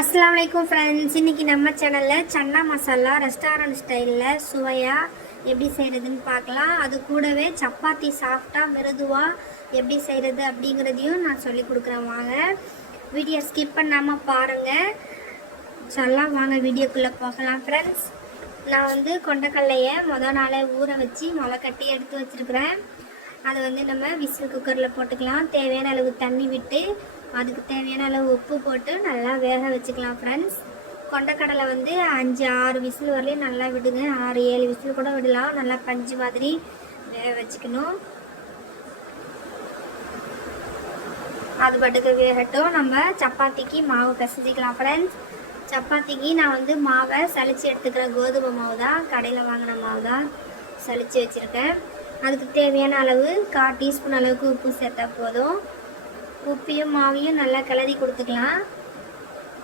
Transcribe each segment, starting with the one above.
அஸ்லாம் வலைக்கும் ஃப்ரெண்ட்ஸ் இன்றைக்கி நம்ம சேனலில் சன்னா மசாலா ரெஸ்டாரண்ட் ஸ்டைலில் சுவையாக எப்படி செய்கிறதுன்னு பார்க்கலாம். அது கூடவே சப்பாத்தி சாஃப்டாக மிருதுவாக எப்படி செய்கிறது அப்படிங்கிறதையும் நான் சொல்லி கொடுக்குறேன். வாங்க வீடியோ ஸ்கிப் பண்ணாமல் பாருங்கள் சொல்லலாம் வாங்க வீடியோக்குள்ளே போகலாம் ஃப்ரெண்ட்ஸ் நான் வந்து கொண்டக்கடலையை மொதல் நாளே ஊற வச்சு முளை கட்டி எடுத்து வச்சுருக்கிறேன். அதை வந்து நம்ம விசில் குக்கரில் போட்டுக்கலாம். தேவையான அளவு தண்ணி விட்டு அதுக்கு தேவையான அளவு உப்பு போட்டு நல்லா வேக வச்சுக்கலாம் ஃப்ரெண்ட்ஸ் கொண்டக்கடலை வந்து அஞ்சு ஆறு விசில் வரலையும் நல்லா விடுங்க. ஆறு ஏழு விசில் கூட விடலாம். நல்லா பஞ்சு மாதிரி வேக வச்சுக்கணும். அது பாட்டுக்கு வேகட்டும். நம்ம சப்பாத்திக்கு மாவு பிசைஞ்சிக்கலாம் ஃப்ரெண்ட்ஸ் சப்பாத்திக்கு நான் வந்து மாவை சளிச்சு எடுத்துக்கிறேன் கோதுமை மாவு தான் கடையில் வாங்கின மாவு தான் சளிச்சு வச்சுருக்கேன். அதுக்கு தேவையான அளவு கால் டீஸ்பூன் அளவுக்கு உப்பு சேர்த்தா போதும். உப்பையும் மாவையும் நல்லா கிளறி கொடுத்துக்கலாம்.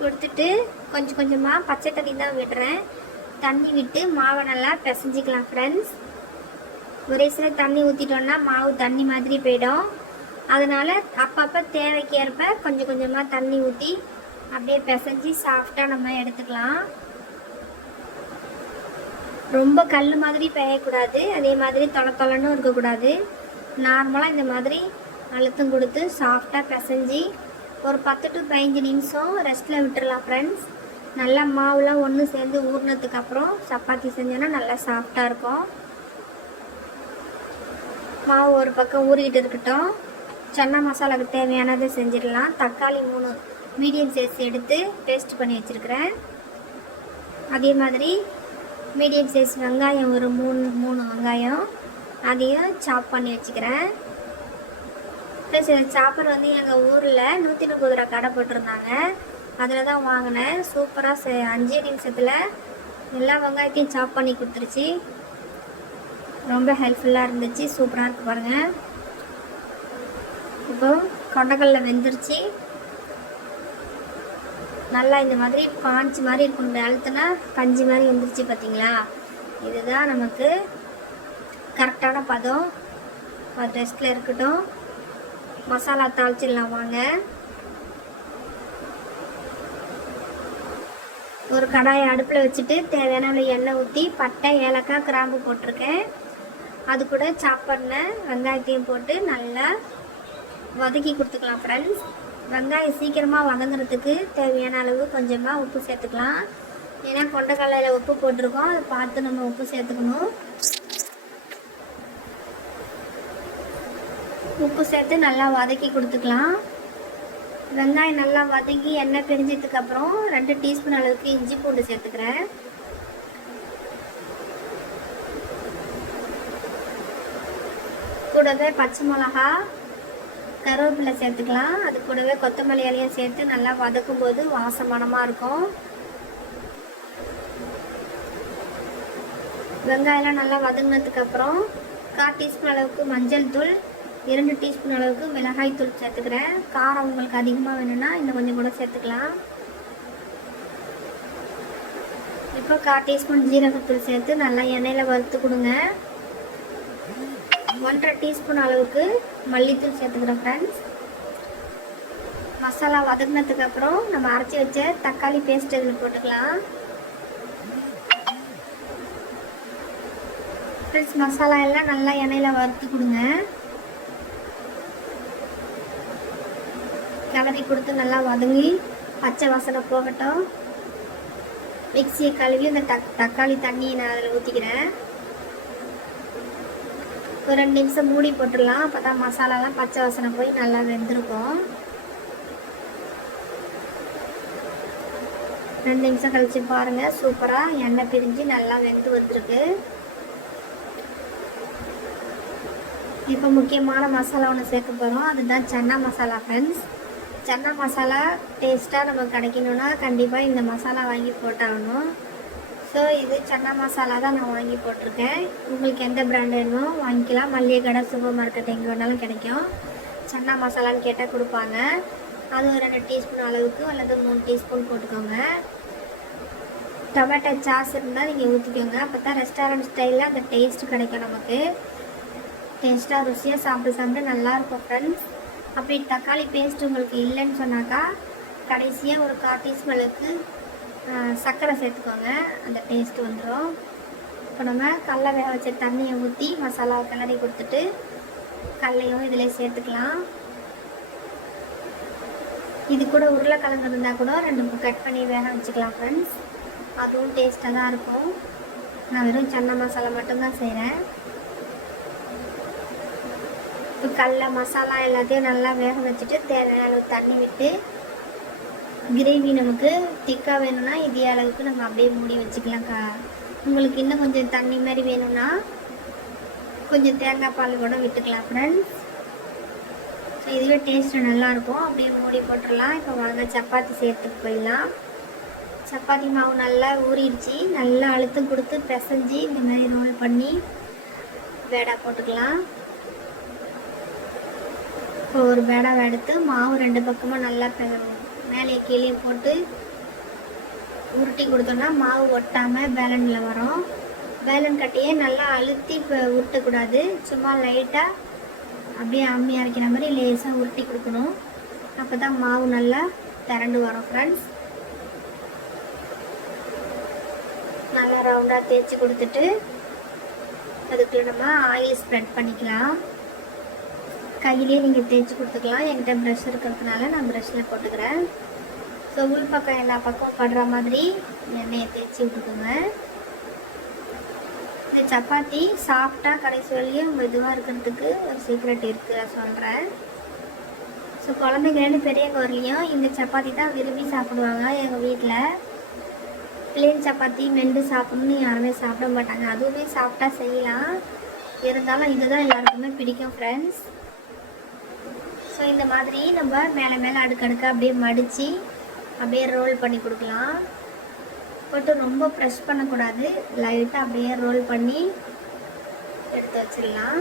கொடுத்துட்டு கொஞ்சம் கொஞ்சமாக பச்சை தண்ணி தான் விடுறேன். தண்ணி விட்டு மாவை நல்லா பிசைஞ்சிக்கலாம் ஃப்ரெண்ட்ஸ் ஒரே சில தண்ணி ஊற்றிட்டோன்னா மாவு தண்ணி மாதிரி போயிடும். அதனால் அப்பப்போ தேவைக்கேற்ப கொஞ்சம் கொஞ்சமாக தண்ணி ஊற்றி அப்படியே பிசைஞ்சு சாஃப்டாக நம்ம எடுத்துக்கலாம். ரொம்ப கல் மாதிரி பெய்யக்கூடாது. அதே மாதிரி தொலை தொலைன்னு இருக்கக்கூடாது. நார்மலாக இந்த மாதிரி அழுத்தம் கொடுத்து சாஃப்டாக பிசைஞ்சு ஒரு பத்து டு பதினஞ்சு நிமிஷம் ரெஸ்ட்டில் விட்டுடலாம் ஃப்ரெண்ட்ஸ் நல்லா மாவுலாம் ஒன்று சேர்ந்து ஊறினதுக்கப்புறம் சப்பாத்தி செஞ்சோன்னா நல்லா சாஃப்டாக இருக்கும். மாவு ஒரு பக்கம் ஊறிக்கிட்டு இருக்கட்டும். சன்னா மசாலாவுக்கு தேவையானதை செஞ்சிடலாம். தக்காளி மூணு மீடியம் சைஸ் எடுத்து பேஸ்ட் பண்ணி வச்சுருக்கிறேன். அதே மாதிரி மீடியம் சைஸ் வெங்காயம் ஒரு மூணு மூணு வெங்காயம். அதையும் சாப் பண்ணி வச்சுக்கிறேன். ப்ளஸ் சாப்பர் வந்து எங்கள் ஊரில் நூற்றி முப்பது ரூபா கடை போட்டிருந்தாங்க. அதில் தான் வாங்கினேன். சூப்பராக செ அஞ்சே நிமிஷத்தில் எல்லா வெங்காயத்தையும் சாப் பண்ணி கொடுத்துருச்சு. ரொம்ப ஹெல்ப்ஃபுல்லாக இருந்துச்சு. சூப்பராக இருக்கு பாருங்கள் இப்போ கொண்டக்கடலை வெந்துருச்சு. நல்லா இந்த மாதிரி பாஞ்சு மாதிரி இருக்கும். அழுத்தினா கஞ்சி மாதிரி வந்துருச்சு பார்த்தீங்களா இதுதான் நமக்கு கரெக்டான பதம். அது ரெஸ்ட்டில் இருக்கட்டும். மசாலா தாளிச்சிடலாம் வாங்க. ஒரு கடாயை அடுப்பில் வச்சுட்டு தேவையான அளவு எண்ணெய் ஊற்றி பட்டை ஏலக்காய் கிராம்பு போட்டிருக்கேன். அது கூட சாப் வெங்காயத்தையும் போட்டு நல்லா வதக்கி கொடுத்துக்கலாம் ஃப்ரெண்ட்ஸ் வெங்காயம் சீக்கிரமாக வதங்குறதுக்கு தேவையான அளவு கொஞ்சமாக உப்பு சேர்த்துக்கலாம். ஏன்னா கொண்டக்கடலையில் உப்பு போட்டிருக்கோம் அதை பார்த்து நம்ம உப்பு சேர்த்துக்கணும். உப்பு சேர்த்து நல்லா வதக்கி கொடுத்துக்கலாம். வெங்காயம் நல்லா வதக்கி எண்ணெய் பிரிஞ்சதுக்கு அப்புறம் ரெண்டு டீஸ்பூன் அளவுக்கு இஞ்சி பூண்டு சேர்த்துக்கிறேன். கூடவே பச்சை மிளகா கருவேப்பிலை சேர்த்துக்கலாம். அது கூடவே கொத்தமல்லி இலையும் சேர்த்து நல்லா வதக்கும் போது வாசமானமாக இருக்கும். வெங்காயம்லாம் நல்லா வதங்கினதுக்கப்புறம் கால் டீஸ்பூன் அளவுக்கு மஞ்சள் தூள் இரண்டு டீஸ்பூன் அளவுக்கு மிளகாய் தூள் சேர்த்துக்கிறேன். காரம் உங்களுக்கு அதிகமாக வேணும்னா இன்னும் கொஞ்சம் கூட சேர்த்துக்கலாம். இப்போ கால் டீஸ்பூன் ஜீரகத்தூள் சேர்த்து நல்லா எண்ணெயில் வறுத்து கொடுங்க. ஒன்றரை டீஸ்பூன் அளவுக்கு மல்லித்தூள் சேர்த்துக்கிறோம் ஃப்ரெண்ட்ஸ் மசாலா வதங்கினதுக்கப்புறம் நம்ம அரைச்சி வச்ச தக்காளி பேஸ்ட் இதில் போட்டுக்கலாம். ஃப்ரெண்ட்ஸ் மசாலா எல்லாம் நல்லா எண்ணெயில் வறுத்து கொடுங்க. கிளறி கொடுத்து நல்லா வதங்கி பச்சை வாசனை போகட்டும். மிக்சியை கழுவி இந்த தக் தக்காளி தண்ணியை நான் அதில் ஊற்றிக்கிறேன் ஒரு ரெண்டு நிமிஷம் மூடி போட்டுடலாம். அப்போ தான் மசாலாலாம் பச்சை வாசனை போய் நல்லா வெந்திருக்கும். ரெண்டு நிமிஷம் கழிச்சு பாருங்கள் சூப்பராக எண்ணெய் பிரிஞ்சு நல்லா வெந்து வந்திருக்கு. இப்போ முக்கியமான மசாலா ஒன்று சேர்க்க போகிறோம் அதுதான் சன்னா மசாலா ஃப்ரெண்ட்ஸ் சன்னா மசாலா டேஸ்ட்டாக நமக்கு கிடைக்கணுன்னா கண்டிப்பாக இந்த மசாலா வாங்கி போட்டாகணும் ஸோ இது சன்னா மசாலா தான் நான் வாங்கி போட்டிருக்கேன். உங்களுக்கு எந்த பிராண்ட் வேணுமோ வாங்கிக்கலாம். மல்லிகை கடை சூப்பர் மார்க்கெட் எங்கே வேணாலும் கிடைக்கும். சன்னா மசாலான்னு கேட்டால் கொடுப்பாங்க. அது ஒரு ரெண்டு டீஸ்பூன் அளவுக்கு அல்லது மூணு டீஸ்பூன் போட்டுக்கோங்க. டொமேட்டோ சாஸ் இருந்தால் நீங்கள் ஊற்றிக்கோங்க அப்போ தான் ரெஸ்டாரண்ட் ஸ்டைலில் அந்த டேஸ்ட் கிடைக்கும் நமக்கு. டேஸ்ட்டாக ருசியாக சாப்பிட்டு சாப்பிட்டு நல்லாயிருக்கும் ஃப்ரெண்ட்ஸ் அப்படி தக்காளி பேஸ்ட் உங்களுக்கு இல்லைன்னு சொன்னாக்கா கடைசியாக ஒரு கால் டீஸ்பூன் சர்க்கரை சேர்த்துக்கோங்க. அந்த டேஸ்ட் வந்துடும் இப்போ நம்ம கடல வேக வச்ச தண்ணியை ஊற்றி மசாலா கிளறி கொடுத்துட்டு கடலையும் இதில் சேர்த்துக்கலாம். இது கூட உருளைக்கிழங்கு இருந்தால் கூட ரெண்டு கட் பண்ணி வேக வச்சுக்கலாம் ஃப்ரெண்ட்ஸ் அதுவும் டேஸ்ட்டாக தான் இருக்கும். நான் வெறும் சன்னா மசாலா மட்டும்தான் செய்கிறேன் இப்போ கடல மசாலா எல்லாத்தையும் நல்லா வேக வச்சுட்டு தேவையான அளவு தண்ணி விட்டு கிரேவி நமக்கு திக்காக வேணும்னா இதே அளவுக்கு நம்ம அப்படியே மூடி வச்சுக்கலாம் கா. உங்களுக்கு இன்னும் கொஞ்சம் தண்ணி மாதிரி வேணும்னா கொஞ்சம் தேங்காய் பால் கூட விட்டுக்கலாம் ஃப்ரெண்ட்ஸ் ஸோ இதுவே டேஸ்ட்டு நல்லாயிருக்கும் அப்படியே மூடி போட்டுடலாம். இப்போ வாங்க சப்பாத்தி சேர்த்துட்டு போயிடலாம். சப்பாத்தி மாவு நல்லா ஊறிடுச்சு. நல்லா அழுத்தம் கொடுத்து பிசைஞ்சு இந்த மாதிரி ரோல் பண்ணி வேடா போட்டுக்கலாம். ஒரு பேடாவை எடுத்து மாவு ரெண்டு பக்கமும் நல்லா மேலே கீழே போட்டு உருட்டி கொடுத்தோன்னா மாவு ஒட்டாமல் பேலனில் வரும். பேலன் கட்டியே நல்லா அழுத்தி இப்போ உருட்டக்கூடாது. சும்மா லைட்டாக அப்படியே அம்மி அரைக்கிற மாதிரி லேசாக உருட்டி கொடுக்கணும். அப்போ தான் மாவு நல்லா திரண்டு வரும் ஃப்ரெண்ட்ஸ் நல்லா ரவுண்டாக தேய்ச்சி கொடுத்துட்டு அதுக்குள்ள நம்ம ஆயில் ஸ்ப்ரெட் பண்ணிக்கலாம். கையிலேயே நீங்கள் தேய்ச்சி கொடுத்துக்கலாம். என்கிட்ட ப்ரெஷ் இருக்கிறதுனால நான் ப்ரெஷ்ஷில் போட்டுக்கிறேன். ஸோ உள் பக்கம் எல்லா பக்கமும் படுற மாதிரி எண்ணெயை தேய்ச்சி விட்டுக்கோங்க. இந்த சப்பாத்தி சாஃப்டாக கடைசி வழியும் மெதுவாக இருக்கிறதுக்கு ஒரு சீக்ரெட் இருக்குது சொல்கிறேன் ஸோ குழந்தைங்கலேருந்து பெரியவங்க வரலையும் இந்த சப்பாத்தி தான் விரும்பி சாப்பிடுவாங்க எங்கள் வீட்டில் பிளேன் சப்பாத்தி மெண்டு சாப்பிடணும்னு யாருமே சாப்பிட மாட்டாங்க. அதுவுமே சாப்பிட்டா செய்யலாம். இருந்தாலும் இதுதான் எல்லாருக்குமே பிடிக்கும் ஃப்ரெண்ட்ஸ் ஸோ இந்த மாதிரி நம்ம மேலே மேலே அடுக்கடுக்க அப்படியே மடித்து அப்படியே ரோல் பண்ணி கொடுக்கலாம். போட்டு ரொம்ப ப்ரெஷ் பண்ணக்கூடாது. லைட்டாக அப்படியே ரோல் பண்ணி எடுத்து வச்சிடலாம்.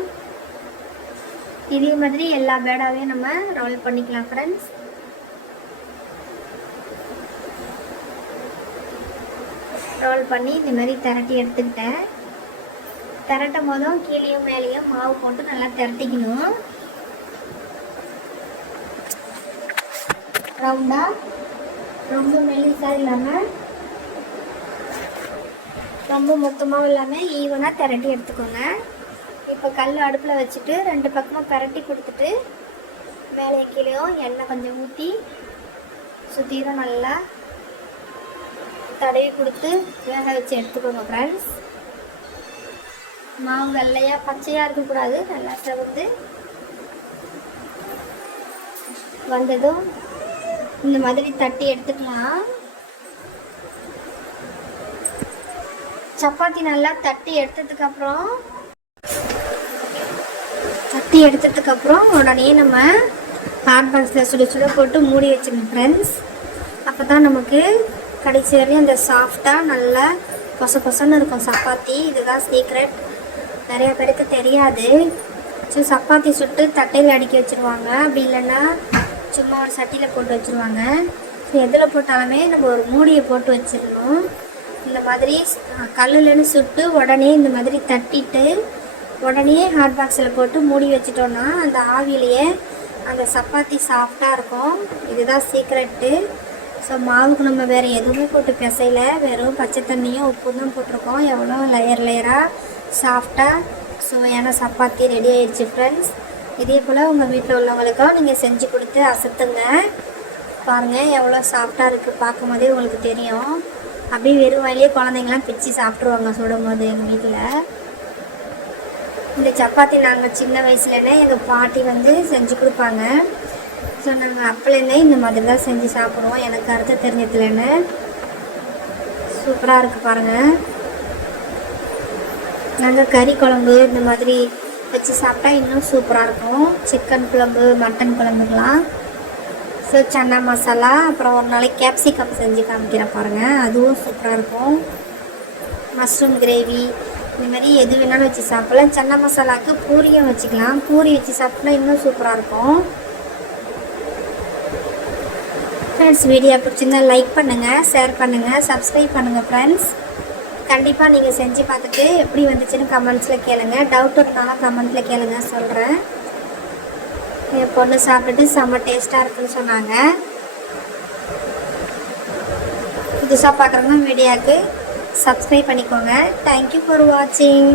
இதே மாதிரி எல்லா பேடாவையும் நம்ம ரோல் பண்ணிக்கலாம் ஃப்ரெண்ட்ஸ் ரோல் பண்ணி இந்த மாதிரி திரட்டி எடுத்துக்கிட்டேன். திரட்டும் போதும் கீழேயும் மேலேயும் மாவு போட்டு நல்லா திரட்டிக்கணும். ரவுண்டாக ரொம்ப மெல்லிசாக இல்லாமல் ரொம்ப மொத்தமாகவும் இல்லாமல் ஈவனாக திரட்டி எடுத்துக்கோங்க. இப்போ கல் அடுப்பில் வச்சுட்டு ரெண்டு பக்கமும் பரட்டி கொடுத்துட்டு மேலே கீழேயும் எண்ணெய் கொஞ்சம் ஊற்றி சுற்றிலும் நல்லா தடவி கொடுத்து வேக வச்சு எடுத்துக்கோங்க ஃப்ரெண்ட்ஸ் மாவு வெள்ளையாக பச்சையாக இருக்கக்கூடாது நல்லா வந்து வந்ததும் இந்த மாதிரி தட்டி எடுத்துக்கலாம். சப்பாத்தி நல்லா தட்டி எடுத்ததுக்கு அப்புறம் தட்டி எடுத்ததுக்கு அப்புறம் உடனே நம்ம ஹாட் பாக்ஸில் சுட சுட போட்டு மூடி வச்சிருங்க ஃப்ரெண்ட்ஸ் அப்போ தான் நமக்கு கடைசி வரையும் அந்த சாஃப்டாக நல்லா பொச பொசன்னு இருக்கும் சப்பாத்தி. இதுதான் சீக்ரெட் நிறைய பேருக்கு தெரியாது. ஸோ சப்பாத்தி சுட்டு தட்டையில் அடுக்கி வச்சுருவாங்க. அப்படி இல்லைன்னா சும்மா ஒரு சட்டியில் போட்டு வச்சுருவாங்க. ஸோ எதில் போட்டாலுமே நம்ம ஒரு மூடியை போட்டு வச்சிடணும். இந்த மாதிரி கல்லுலன்னு சுட்டு உடனே இந்த மாதிரி தட்டிட்டு உடனே ஹாட் பாக்ஸில் போட்டு மூடி வச்சிட்டோன்னா அந்த ஆவிலேயே அந்த சப்பாத்தி சாஃப்டாக இருக்கும். இதுதான் சீக்ரெட்டு ஸோ மாவுக்கு நம்ம வேறு எதுவுமே போட்டு பிசையில. வெறும் பச்சை தண்ணியும் உப்பும் தான் போட்டிருக்கோம். எவ்வளோ லேயர் லேயராக சாஃப்டாக சுவையான சப்பாத்தி ரெடி ஆயிடுச்சு ஃப்ரெண்ட்ஸ் இதே போல் உங்கள் வீட்டில் உள்ளவங்களுக்காக நீங்கள் செஞ்சு கொடுத்து அசத்துங்க. பாருங்கள் எவ்வளோ சாஃப்டாக இருக்குது பார்க்கும் போதே உங்களுக்கு தெரியும். அப்படியே வெறும் வாயிலே குழந்தைங்களாம் பிச்சு சாப்பிட்ருவாங்க சுடும் போது எங்கள் வீட்டில் இந்த சப்பாத்தி நாங்கள் சின்ன வயசுலேருந்தே எங்கள் பாட்டி வந்து செஞ்சு கொடுப்பாங்க. ஸோ நாங்கள் அப்போலேருந்தே இந்த மாதிரி தான் செஞ்சு சாப்பிடுவோம். எனக்கு அறுத்து தெரிஞ்சதுலேன்னு. சூப்பராக இருக்குது பாருங்கள் நாங்கள் கறி குழம்பு இந்த மாதிரி வச்சு சாப்பிட்டா இன்னும் சூப்பராக இருக்கும். சிக்கன் குழம்பு மட்டன் குழம்புக்கெலாம் ஸோ சன்னா மசாலா அப்புறம் ஒரு நாளைக்கு கேப்சிகம் செஞ்சு காமிக்கிறேன் பாருங்கள் அதுவும் சூப்பராக இருக்கும். மஷ்ரூம் கிரேவி இந்த மாதிரி எது வேணாலும் வச்சு சாப்பிடலாம். சன்னா மசாலாவுக்கு பூரியும் வச்சுக்கலாம். பூரி வச்சு சாப்பிட்டா இன்னும் சூப்பராக இருக்கும். ஃப்ரெண்ட்ஸ் வீடியோ பிடிச்சிருந்தா லைக் பண்ணுங்கள் ஷேர் பண்ணுங்கள் சப்ஸ்கிரைப் பண்ணுங்கள் ஃப்ரெண்ட்ஸ் கண்டிப்பாக நீங்கள் செஞ்சு பார்த்துட்டு எப்படி வந்துச்சுன்னு கமெண்ட்ஸில் கேளுங்க. டவுட் இருந்தாலும் கமெண்ட்டில் கேளுங்க சொல்கிறேன் என் பொண்ணு சாப்பிட்டுட்டு செம்ம டேஸ்ட்டாக இருக்குன்னு சொன்னாங்க. புதுசாக பார்க்குறவங்க மீடியாவுக்கு சப்ஸ்கிரைப் பண்ணிக்கோங்க. தேங்க்யூ ஃபார் வாட்சிங்